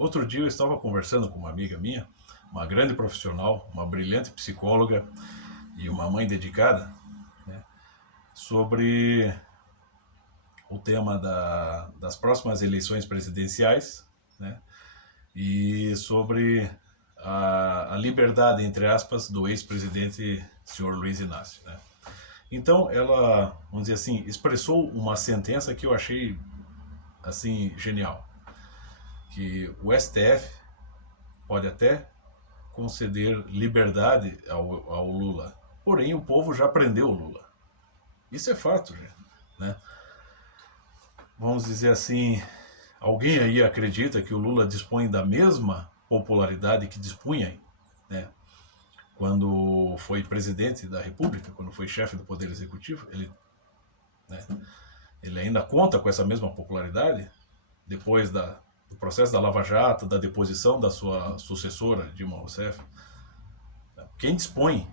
Outro dia eu estava conversando com uma amiga minha, uma grande profissional, uma brilhante psicóloga e uma mãe dedicada, né, sobre o tema das próximas eleições presidenciais, né, e sobre a liberdade, entre aspas, do ex-presidente senhor Luiz Inácio. Né. Então ela, vamos dizer assim, expressou uma sentença que eu achei assim genial, que o STF pode até conceder liberdade ao Lula, porém o povo já prendeu o Lula. Isso é fato, gente, né? Vamos dizer assim, alguém aí acredita que o Lula dispõe da mesma popularidade que dispunha, né, quando foi presidente da República, quando foi chefe do Poder Executivo? Né, ele ainda conta com essa mesma popularidade depois do processo da Lava Jato, da deposição da sua sucessora, Dilma Rousseff. Quem dispõe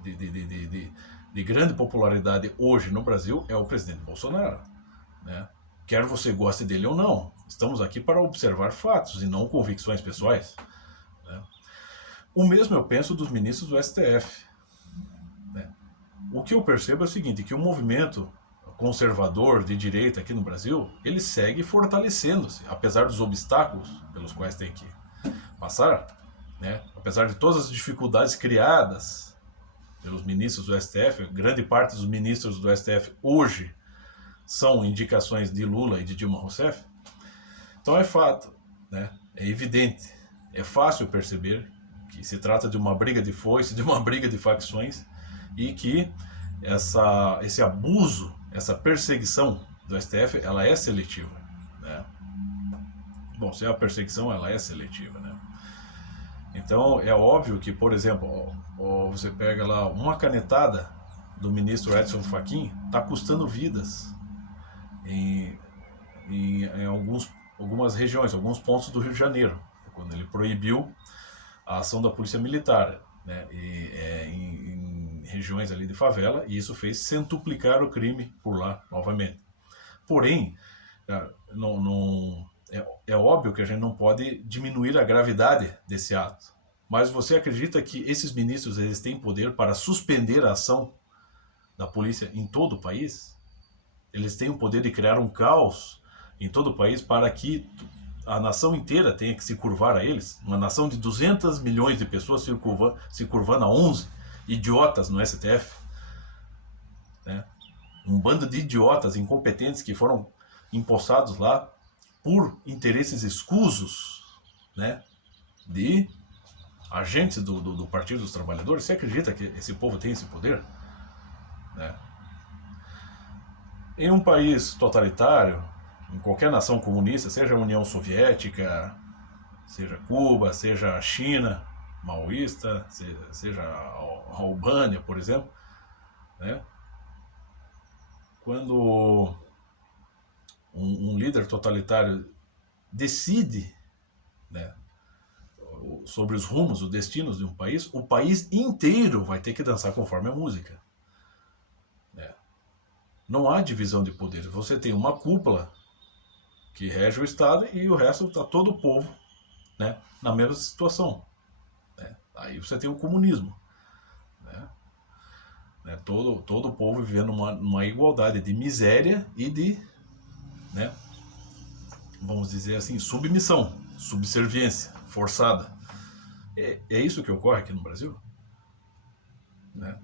de grande popularidade hoje no Brasil é o presidente Bolsonaro. Né? Quer você goste dele ou não, estamos aqui para observar fatos e não convicções pessoais. Né? O mesmo eu penso dos ministros do STF. Né? O que eu percebo é o seguinte, que o movimento conservador de direita aqui no Brasil, ele segue fortalecendo-se, apesar dos obstáculos pelos quais tem que passar, né? Apesar de todas as dificuldades criadas pelos ministros do STF, grande parte dos ministros do STF hoje são indicações de Lula e de Dilma Rousseff. Então é fato, né? É evidente, é fácil perceber que se trata de uma briga de foice, de uma briga de facções, e que esse abuso, essa perseguição do STF, ela é seletiva, né? Bom, se é a perseguição, ela é seletiva, né? Então é óbvio que, por exemplo, você pega lá uma canetada do ministro Edson Fachin, está custando vidas em algumas regiões, alguns pontos do Rio de Janeiro, quando ele proibiu a ação da polícia militar, né, em regiões ali de favela, e isso fez centuplicar o crime por lá novamente. Porém, é óbvio que a gente não pode diminuir a gravidade desse ato, mas você acredita que esses ministros eles têm poder para suspender a ação da polícia em todo o país? Eles têm o poder de criar um caos em todo o país para que a nação inteira tenha que se curvar a eles? Uma nação de 200 milhões de pessoas se curvando a 11 idiotas no STF, né? Um bando de idiotas incompetentes que foram empossados lá por interesses escusos, né, de agentes do Partido dos Trabalhadores. Você acredita que esse povo tem esse poder? Né? Em um país totalitário, em qualquer nação comunista, seja a União Soviética, seja Cuba, seja a China maoísta, seja a Albânia, por exemplo, né? Quando um líder totalitário decide, né, sobre os rumos, os destinos de um país, o país inteiro vai ter que dançar conforme a música. Né? Não há divisão de poderes. Você tem uma cúpula que rege o Estado e o resto está todo o povo, né, na mesma situação. Né? Aí você tem o comunismo. Né? Todo o povo vivendo numa igualdade de miséria e de, né, vamos dizer assim, submissão, subserviência forçada. É isso que ocorre aqui no Brasil? Né?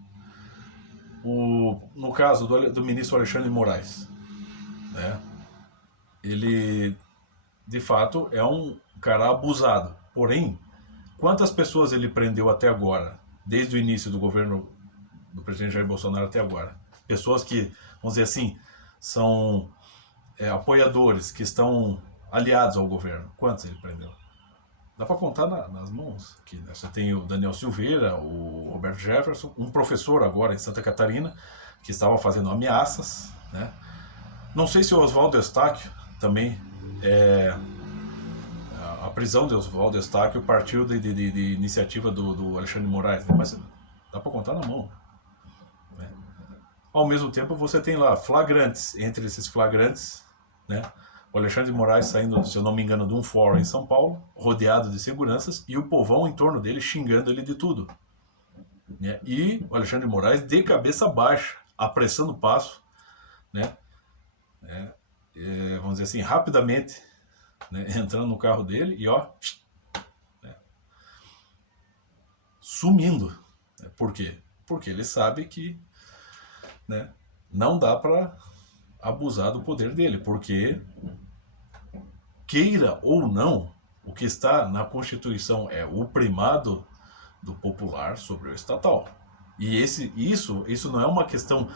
No caso do ministro Alexandre de Moraes, né, ele de fato é um cara abusado. Porém, quantas pessoas ele prendeu até agora, desde o início do governo do presidente Jair Bolsonaro até agora? Pessoas que, vamos dizer assim, são apoiadores, que estão aliados ao governo. Quantos ele prendeu? Dá para contar nas mãos. Aqui, né? Você tem o Daniel Silveira, o Roberto Jefferson, um professor agora em Santa Catarina, que estava fazendo ameaças. Né? Não sei se o Oswaldo Eustáquio também a prisão de Oswaldo Eustáquio partiu de iniciativa do Alexandre de Moraes, né? Mas dá para contar na mão. Né? Ao mesmo tempo, você tem lá flagrantes. Entre esses flagrantes, né, o Alexandre de Moraes saindo, se eu não me engano, de um fórum em São Paulo, rodeado de seguranças, e o povão em torno dele xingando ele de tudo. Né? E o Alexandre de Moraes de cabeça baixa, apressando o passo, né? Vamos dizer assim, rapidamente, né? Entrando no carro dele e ó, né? Sumindo. Por quê? Porque ele sabe que, né, não dá para abusar do poder dele, porque, queira ou não, o que está na Constituição é o primado do popular sobre o estatal. E isso não é uma questão,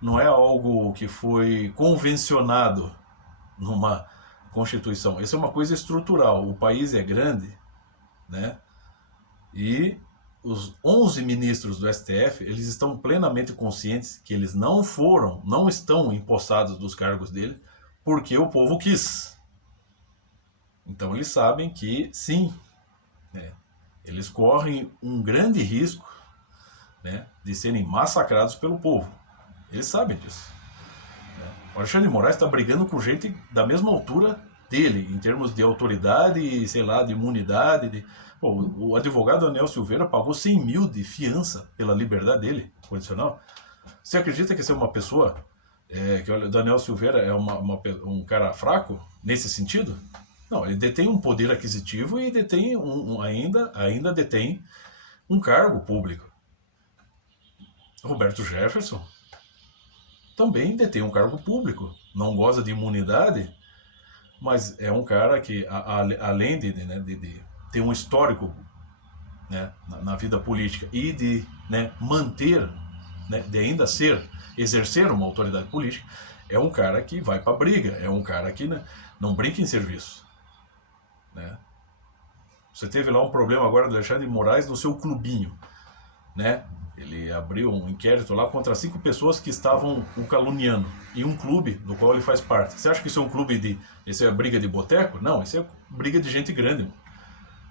não é algo que foi convencionado numa Constituição. Isso é uma coisa estrutural. O país é grande, né? E os 11 ministros do STF, eles estão plenamente conscientes que eles não estão empossados dos cargos dele, porque o povo quis. Então eles sabem que, sim, né, eles correm um grande risco, né, de serem massacrados pelo povo. Eles sabem disso. O Alexandre de Moraes está brigando com gente da mesma altura dele, em termos de autoridade, sei lá, de imunidade. Pô, o advogado Daniel Silveira pagou 100 mil de fiança pela liberdade dele, condicional. Você acredita que essa é uma pessoa, que o Daniel Silveira é um cara fraco nesse sentido? Não, ele detém um poder aquisitivo e detém ainda detém um cargo público. Roberto Jefferson também detém um cargo público, não goza de imunidade, mas é um cara que, além de ter um histórico, né, na vida política e de, né, manter, né, de ainda exercer uma autoridade política, é um cara que vai para briga, é um cara que, né, não brinca em serviço. Né? Você teve lá um problema agora do Alexandre de Moraes no seu clubinho, né? Ele abriu um inquérito lá contra 5 pessoas que estavam o caluniando em um clube do qual ele faz parte. Você acha que isso é um clube isso é briga de boteco? Não, isso é briga de gente grande. Mano.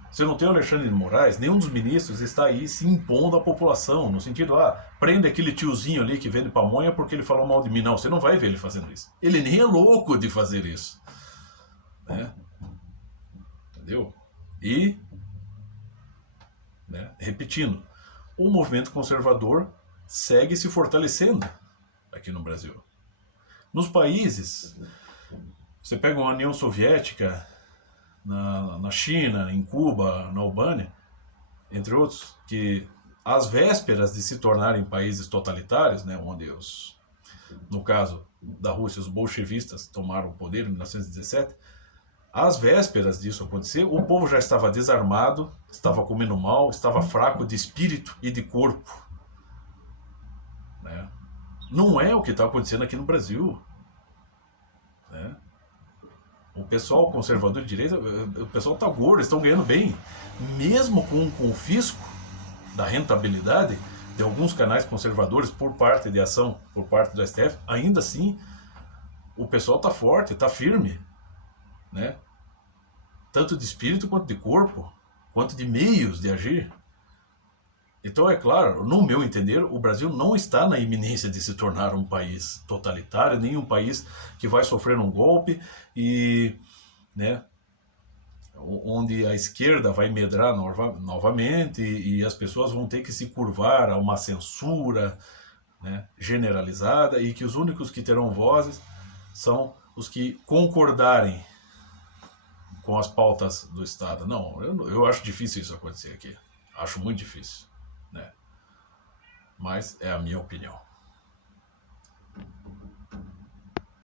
Você não tem o Alexandre de Moraes, nenhum dos ministros está aí se impondo à população, no sentido, prende aquele tiozinho ali que vende pamonha porque ele falou mal de mim. Não, você não vai ver ele fazendo isso. Ele nem é louco de fazer isso. Né? Entendeu? E, né, repetindo, o movimento conservador segue se fortalecendo aqui no Brasil. Nos países, você pega a União Soviética, na China, em Cuba, na Albânia, entre outros, que às vésperas de se tornarem países totalitários, né, onde no caso da Rússia, os bolchevistas tomaram o poder em 1917, às vésperas disso acontecer, o povo já estava desarmado, estava comendo mal, estava fraco de espírito e de corpo. Né? Não é o que está acontecendo aqui no Brasil. Né? O pessoal conservador de direita, o pessoal está gordo, estão ganhando bem. Mesmo com o confisco da rentabilidade de alguns canais conservadores por parte de ação, por parte do STF, ainda assim, o pessoal está forte, está firme. Né? Tanto de espírito quanto de corpo, quanto de meios de agir. Então, é claro, no meu entender, o Brasil não está na iminência de se tornar um país totalitário, nem um país que vai sofrer um golpe e, né, onde a esquerda vai medrar novamente e as pessoas vão ter que se curvar a uma censura, né, generalizada, e que os únicos que terão vozes são os que concordarem com as pautas do Estado. Não, eu acho difícil isso acontecer aqui. Acho muito difícil. Né? Mas é a minha opinião.